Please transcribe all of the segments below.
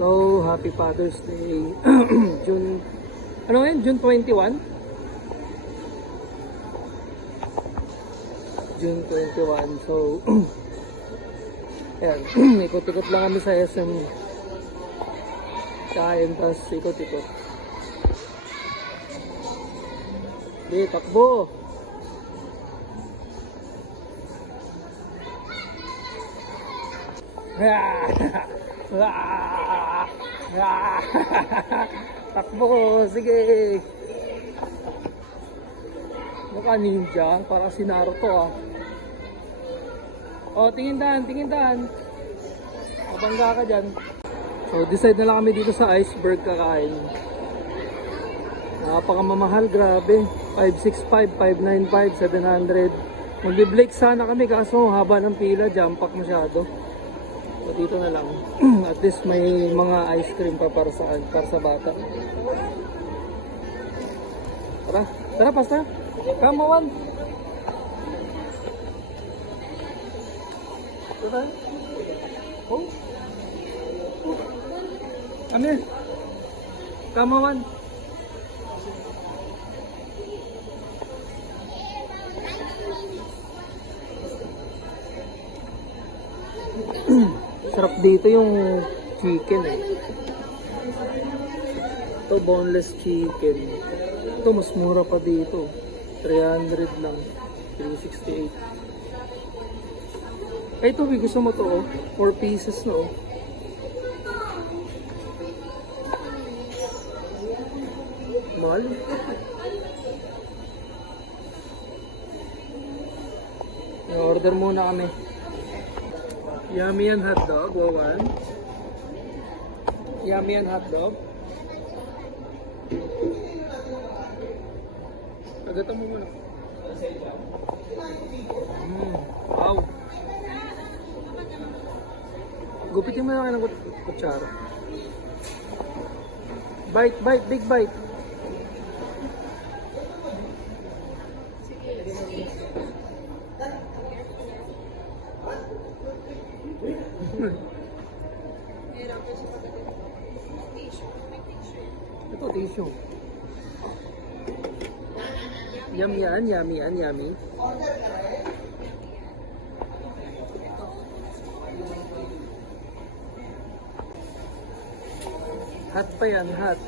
So, happy Father's Day. June, ano ngayon? June 21? June 21. So, ayan. Ikot-ikot lang kami sa SM. Kain, tas ikot-ikot. Di, takbo! Takbo, sige. Mukha ninja, para si Naruto ah. Oh, tingin dan. Mabangga ka dyan. So, decide na lang kami dito sa Iceberg kakain. Napakamamahal, grabe. 565, 595, 700. Magbi-blake sana kami kaso haba ng pila, jam pack masyado. So dito na lang. At least may mga ice cream pa para sa bata. Tara, pasta. Come on. Tara. Oh. Amir. Come on. Sarap dito yung chicken eh. Ito boneless chicken. Ito mas mura pa dito. 300 lang. 368. Ay ito, gusto mo to oh. 4 pieces na oh. Mahal. I-order muna kami. Yummy and hotdog, wawan. Yummy and hotdog. Agatan mo muna. Wow. Gupitin mo lang ng kutsara. Bite, big bite. Ito, tissue. Yummy. Hot pa yan, hot.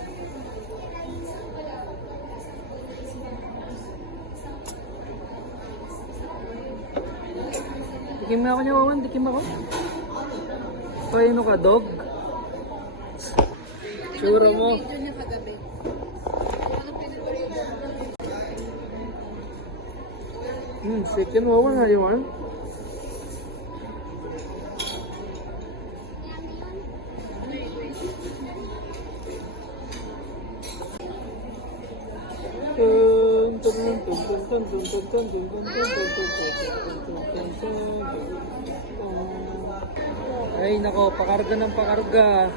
Tikim na ako niya, Wawan. Tikim ako. Paano ka, dog? Tsura mo. Second Wawan, ha, Wawan? Ay nako, pakarga ng pakarga.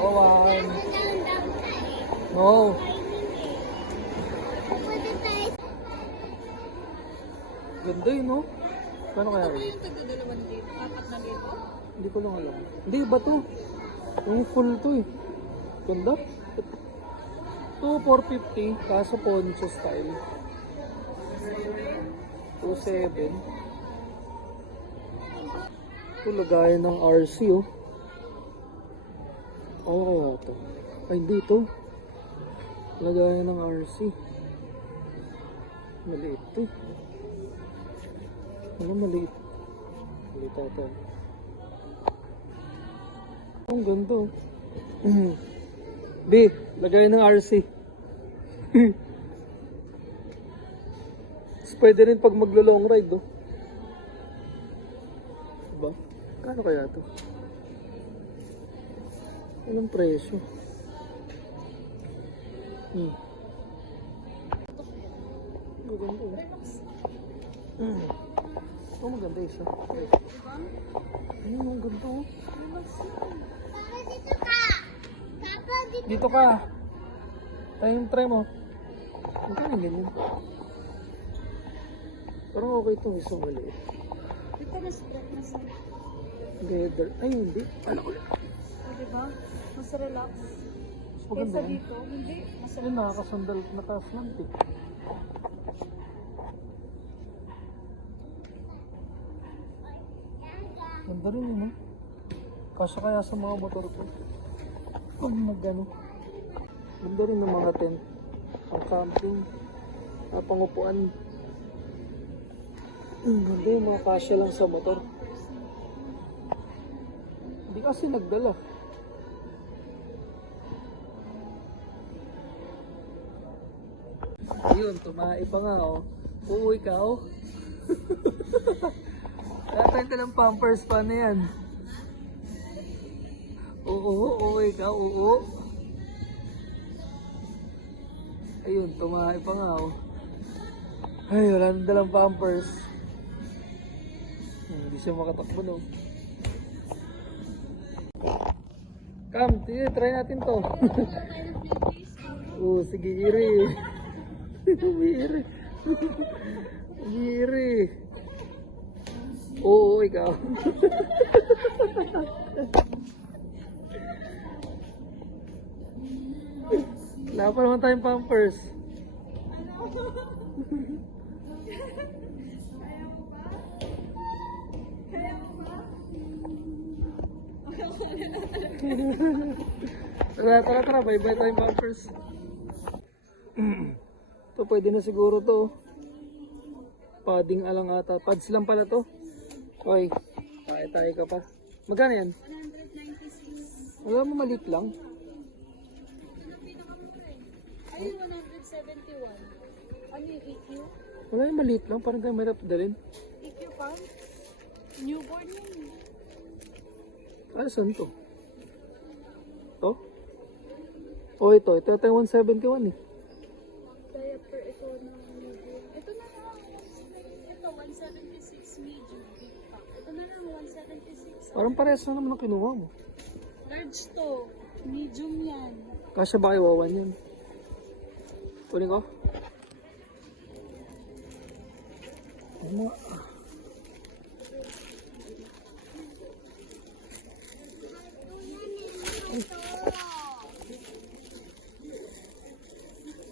Wawan. No. Ganda yun, no? Paano kaya rin? Yung tagdadalaman dito? Apat na dito? Hindi ko lang alam. Hindi, iba to. Yung full to eh. Ganda. Ito, 450. Kaso poncho style. 2.7. Ito, lagayan ng RC oh. Oo, ito. Ay, hindi ito. Lagayan ng RC. Maliit to. Ano maliit? Maliit ata. Ang ganda oh. B, lagay ng RC. Pwede rin pag maglo-long ride oh. Diba? Kano kaya to? Anong presyo? Maganda oh. Oh, maganda isa. Ang ganda oh. Dito ka. Tayo try mo. Ang kanin ganyan. Parang okay itong isang maliit. Dito mas Leather. Ay, hindi. Ano ulit? O, diba? Mas relax. Maganda Kesa yan. dito, hindi. Mas Ay, relax. nakakasandal na taas lang. Ganda rin yun, no? Kasya kaya sa mga motor ko. Kung magano. Ganda rin ng mga tent. Ang camping. Pangupuan. Ganda yung mga kasya lang sa motor. Hindi kasi nagdala. Ayun, tumae pa nga, oh. Uuwi ka, oh. Tatay ka ng pampers pa na yan. Oo, uuwi ka, oo. Ayun, tumae pa nga, oh. Ay, wala nang dalang pampers. Hindi siya makatakbo, no. Come, try natin to. Oh, sige, iri. Iri. Iri. Oo, ikaw. Wala pa naman tayong pampers. Tara, bye-bye tayong pampers. Ito, pwede na siguro to. Padding alang ata. Pads lang pala to. Hoy, tayo ka pa. Magkano yan? 196. Wala mo, maliit lang. Ay, 171. Ano yung EQ? Wala yung maliit lang, parang tayo mahirap dalhin. EQ pa? Newborn yun. Ano saan to? To? Oh, ito tayo 171 eh. Diaper, ito na medium. Ito na lang. Ito, 176 medium. Big pack. Ito na lang, 176. Parang parehas na naman ang kinuha mo. Large to. Medium yan. Kasya ba kayo wawan yan? Kunin ko? Ano?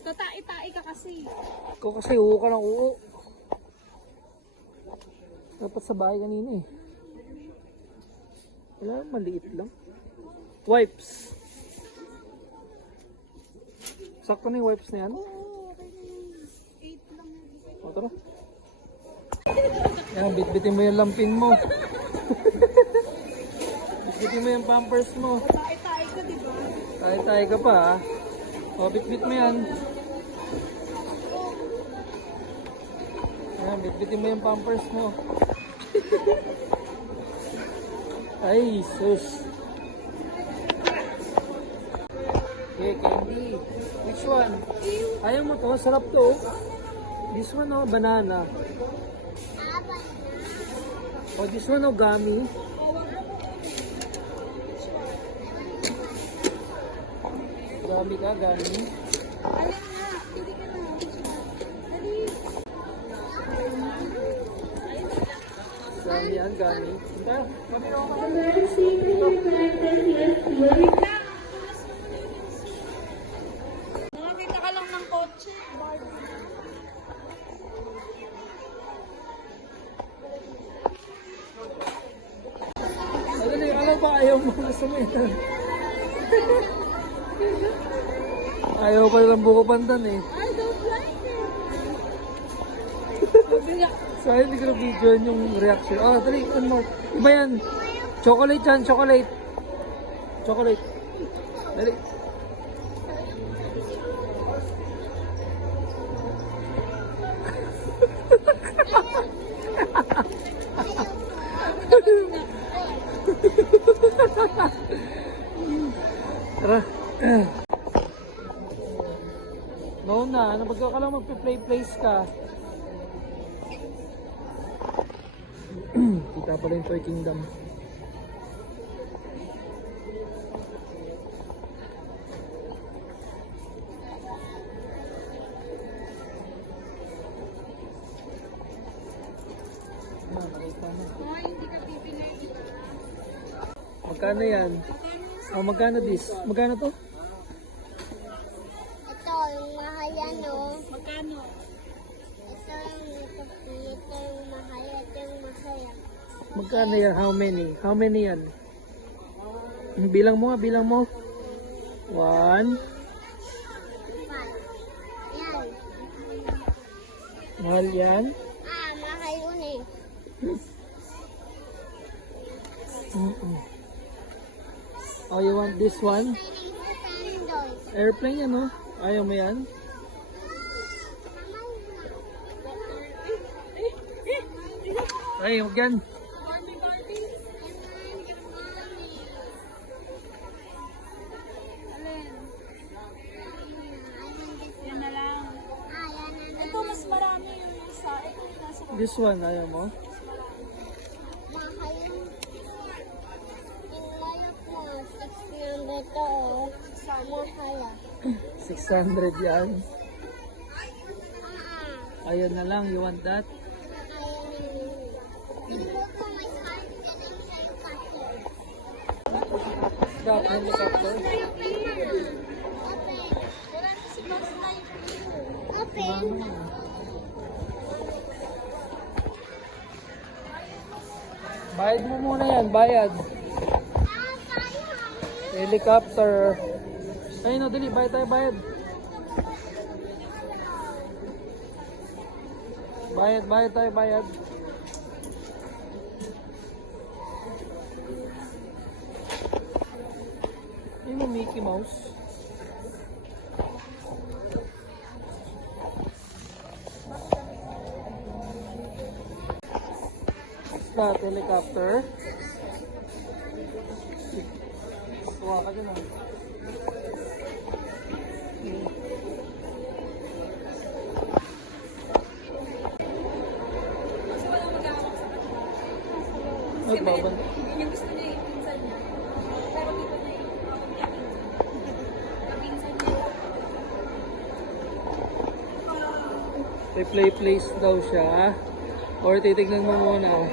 Tatai-tai ka kasi. Ikaw kasi uho ka ng uho. Dapat sa bahay kanina eh. Wala, maliit lang. Wipes. Sakto na yung wipes na yan. Oo, okay na yun. 8 lang yun. O, tara. Yan, bitbitin mo yung lampin mo. Bitbitin mo yung pampers mo. Tai-tai ka, di ba? Tayo ka pa ha. O, bitbit mo yan. Yan, bitbitin mo yung pampers mo. Ay, sus. Okay, candy. Which one? Ayaw mo to, sarap to. This one oh, banana. Oh, this one oh, gummy. Gummy ka, gummy. Alin na, hindi ka na. Dali. Gummy yan, gummy. Hinta, kami ako ka. Nakakita ka lang ng kotse. Ay, alam ba ayaw mo sa mo ito? Ayaw pa lang buko pandan eh. I don't like it. Sayang hindi ko na-video yung reaction. Ah, dali, one more. Iba yan. Chocolate yan, chocolate. Chocolate. Dali. Tara. No na, ano ba ka lang magpe-play place ka? Kita pala yung Toy Kingdom. Nakita na. Mga hindi ka pipinay, di ba? Magkano yan? Oh, magkano this? Magkano to? Ito, yung mahal yan, no? Magkano? Ito yung kapi, ito yung mahal, ito yung mahal. Magkano yan? How many? How many yan? Bilang mo nga, bilang mo. 1. Yan. Mahal yan. Mahal yun eh. Oh, you want this one? Candles. Airplane yan, no? Ayaw mo yan? Ay, huwag yan. Alin? Yan na lang. Yan Ito, mas marami yung isa. Ito, nasa This one, ayaw mo? mahal yung layot mo. 600 to, oh. Mahal ah. 600 yan. Ayaw na lang. You want that? Stop, helicopter. Open. Bayad mo muna yan, bayad. Helicopter. Ayun no, dali, bayad tayo, bayad. Bayad tayo, bayad. Ayun mo, Mickey Mouse. Start, helicopter. Tuwa ka dyan, ah. Nagbaban. Yung gusto niya yung pinsan niya. Pero dito na yung kapinsan niya. Play place daw siya. Or titignan mo muna.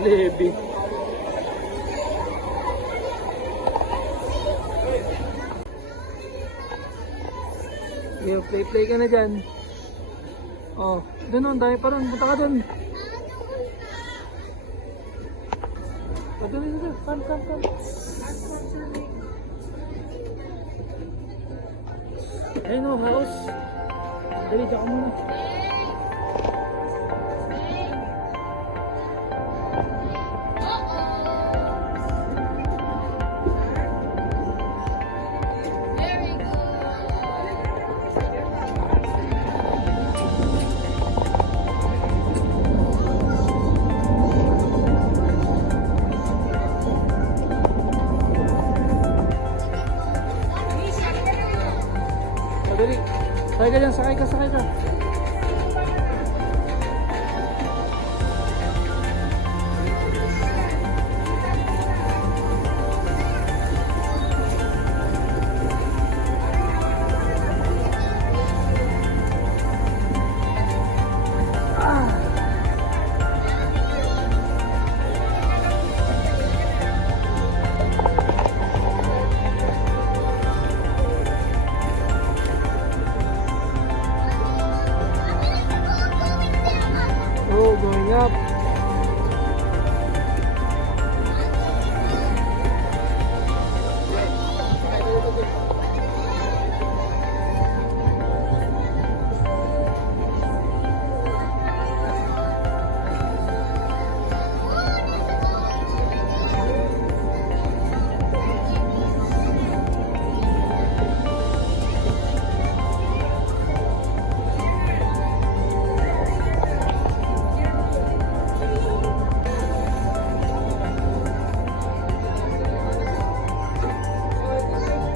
Lebi. Play ka na dyan. Oh, dun on, dahil pa ron. Punta ka dun. Oh, dun. Come. Ayun o, house. Dali, dyan ka muna. Dali. Sakay ka dyan, sakay ka. Oh, going up.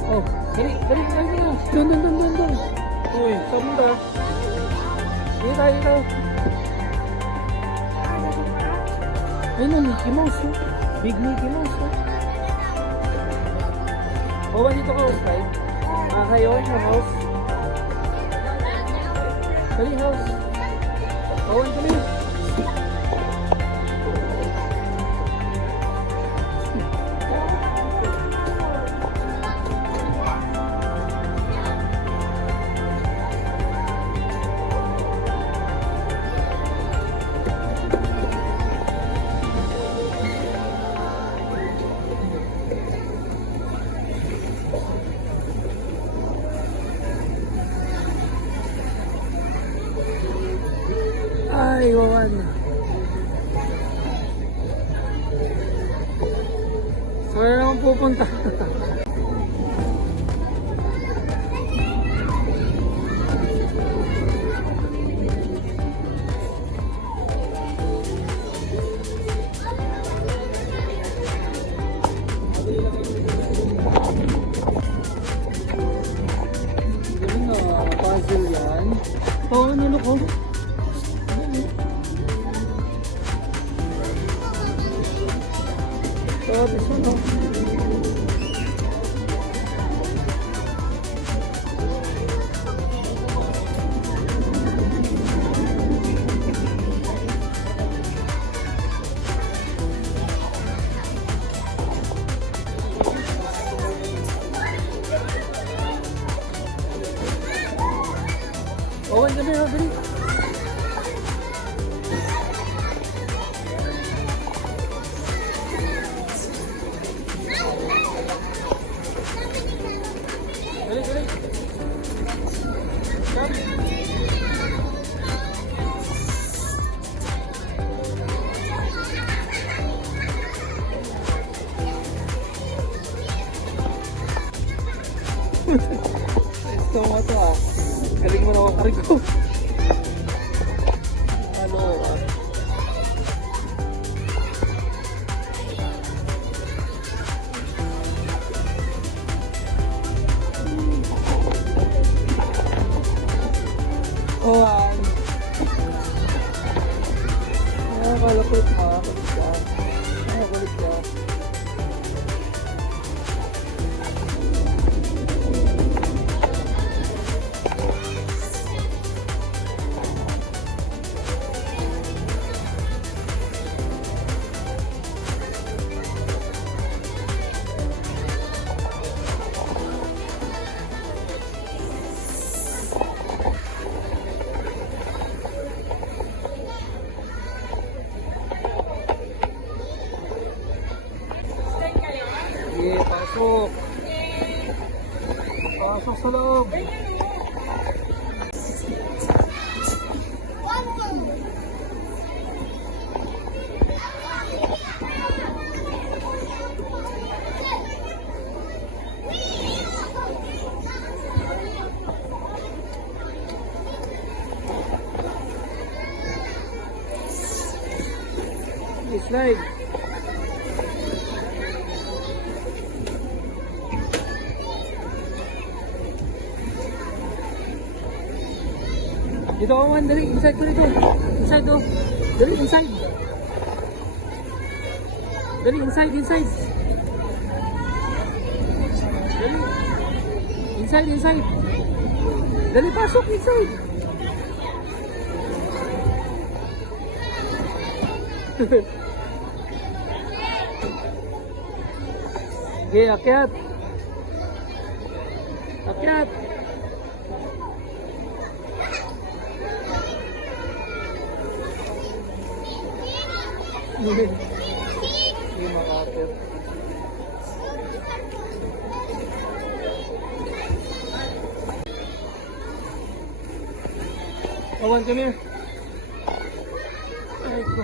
Oh, dali na. Dun. Uy, saan ba? Dito. Ayun o, Mickey Mouse. Oh. Big Mickey Mouse. Oh, dito ka, slide. bahay o yung house. Dali, house. Owen kami. Ay, wawan. So, wala naman pupunta. Ganun na, puzzle yan. Oo, ano ko? So, this one, oh. Owen, kami, oh, dali. Dali, dali. Come. Gusto mo to ah. Galing mo na makargo. Ano ah. Oh, nakakalapit ha. Kulit ka. Nakakulit ka. Sige, pasok. Pasok sa loob. Slide. Dito ka man, dali. Inside ko dito. Inside ko. Dali, inside. Dali, inside, inside. Dali. Inside, inside. Dali, pasok, inside. Okay, akyat. Akyat. Hindi makakit. Owen, come here. Ay, ko.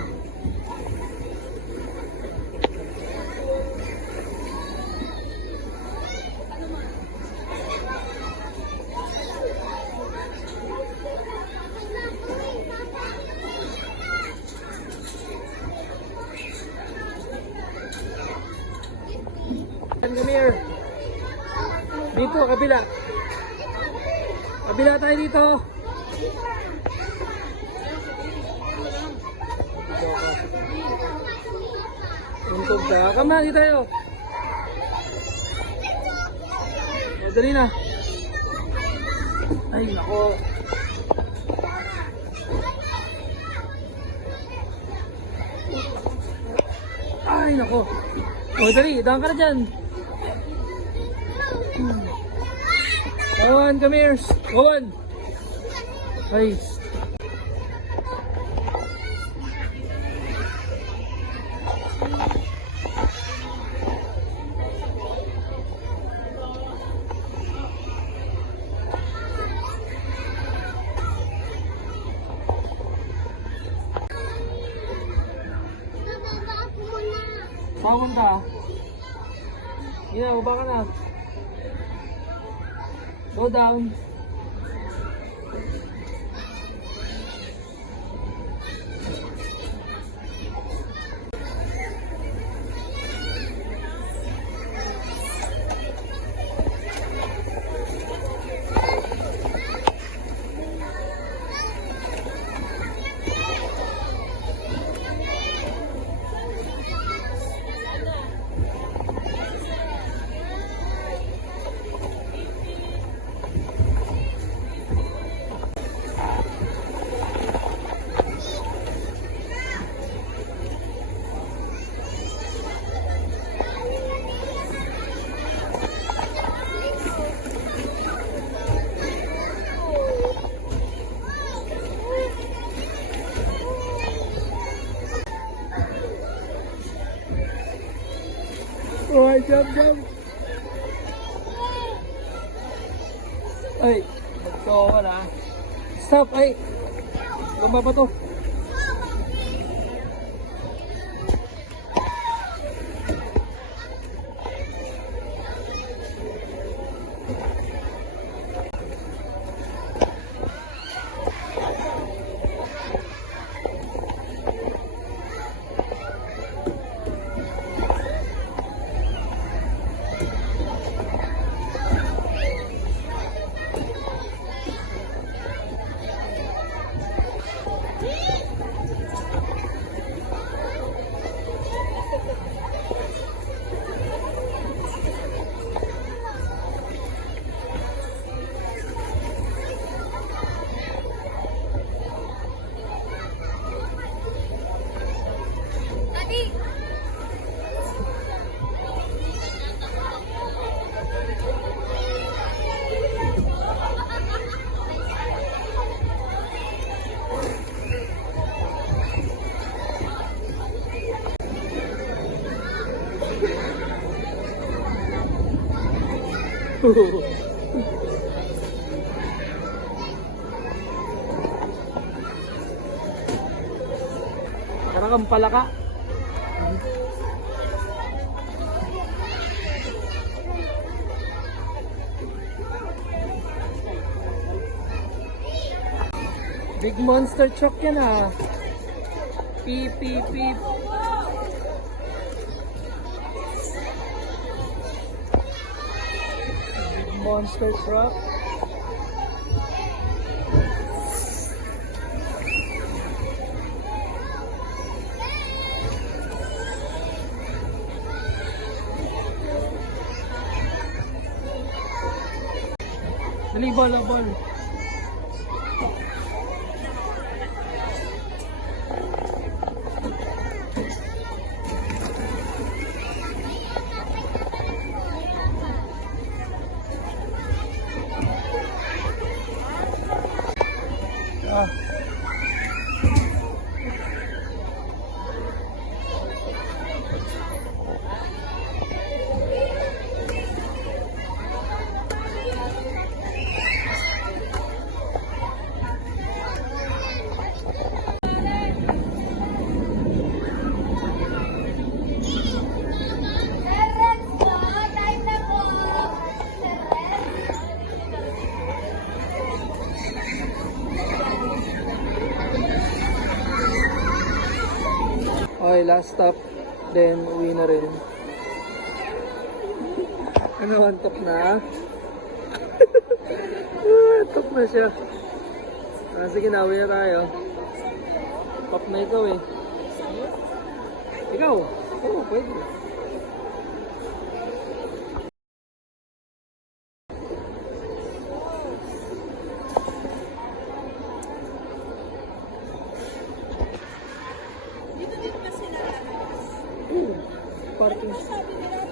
Come here. Dito, kabila. Kabila tayo dito. Untog ka. Come na, dito tayo. O, dali na. Ay, nako. Ay, nako. O, dali, daan ka na dyan. Owen, come here. Owen. Ay. Bababa ako muna. Bawang ka. Yeah, baba ka na. Go down. Alright, jump, jump. Ay, magkawan ah. Stop, ay. Gumba pa to. Tara kang palaka. Big monster truck yan ah. Beep, beep, beep. Big monster truck. Dali, ball, ball. Ah. Okay, last stop. Then, uwi na rin. Ano, antok na? Antok na siya. Ah, sige na, uwi na tayo. Pop na ikaw eh. Ikaw? Oo, pwede. parking. Sabi nila,